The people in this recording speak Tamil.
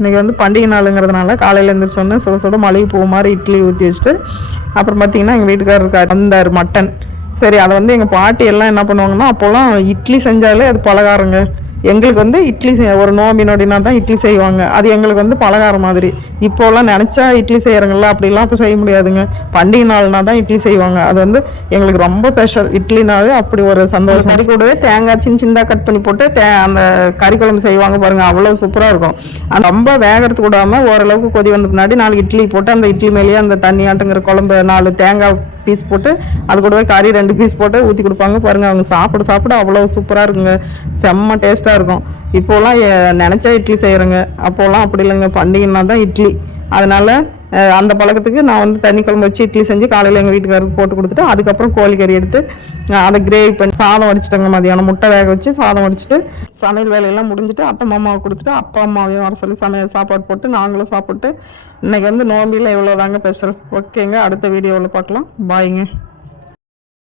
இன்றைக்கி வந்து பண்டிகை நாளுங்கிறதுனால காலையில் எழுந்திரிச்சோன்னே சுட சுட மளிகை பூ மாதிரி இட்லி ஊற்றி வச்சுட்டு அப்புறம் பார்த்திங்கன்னா எங்கள் வீட்டுக்காரருக்கு வந்தார் மட்டன். சரி, அதை வந்து எங்கள் பாட்டி எல்லாம் என்ன பண்ணுவாங்கன்னா, அப்போல்லாம் இட்லி செஞ்சாலே அது பலகாரங்க. எங்களுக்கு வந்து இட்லி ஒரு நோம்பி நொடினா தான் இட்லி செய்வாங்க. அது எங்களுக்கு வந்து பலகாரம் மாதிரி. இப்போலாம் நினச்சா இட்லி செய்கிறாங்கல்ல, அப்படிலாம் இப்போ செய்ய முடியாதுங்க. பண்டிகை நாள்னா தான் இட்லி செய்வாங்க. அது வந்து எங்களுக்கு ரொம்ப ஸ்பெஷல். இட்லினாலே அப்படி ஒரு சந்தோஷம். கறி கூடவே தேங்காய் சின்னதாக கட் பண்ணி போட்டு அந்த கறி குழம்பு செய்வாங்க பாருங்கள், அவ்வளோ சூப்பராக இருக்கும். அந்த ரொம்ப வேகிறதுக்கு விடாமல் ஓரளவுக்கு கொதி வந்த பின்னாடி 4 இட்லி போட்டு அந்த இட்லி மேலேயே அந்த தண்ணி ஆட்டுங்கிற குழம்பு 4 தேங்காய் பீஸ் போட்டு அது கூடவே கறி 2 பீஸ் போட்டு ஊற்றி கொடுப்பாங்க பாருங்கள். அவங்க சாப்பிட அவ்வளோ சூப்பராக இருக்குங்க. செம்ம டேஸ்ட்டாக இருக்கும். இப்போலாம் நினச்சா இட்லி செய்கிறேங்க. அப்போலாம் அப்படி இல்லைங்க, பண்டிகைன்னா தான் இட்லி. அதனால் அந்த பழக்கத்துக்கு நான் வந்து தண்ணி குழம்பு வச்சு இட்லி செஞ்சு காலையில் எங்கள் வீட்டுக்காரருக்கு போட்டு கொடுத்துட்டு அதுக்கப்புறம் கோழிக்கறி எடுத்து அதை கிரேவி பண்ணி சாதம் வடிச்சிட்டேங்க. மதியானம் முட்டை வேக வச்சு சாதம் வடிச்சிட்டு சமையல் வேலையெல்லாம் முடிஞ்சுட்டு அத்தை மாமாவை கொடுத்துட்டு அப்பா அம்மாவையும் வர சொல்லி சாப்பாடு போட்டு நாங்களும் சாப்பிட்டு இன்றைக்கி வந்து நோம்பியில் இவ்வளோ தாங்க ஸ்பெஷல். ஓகேங்க, அடுத்த வீடியோவில் பார்க்கலாம். பாய்ங்க.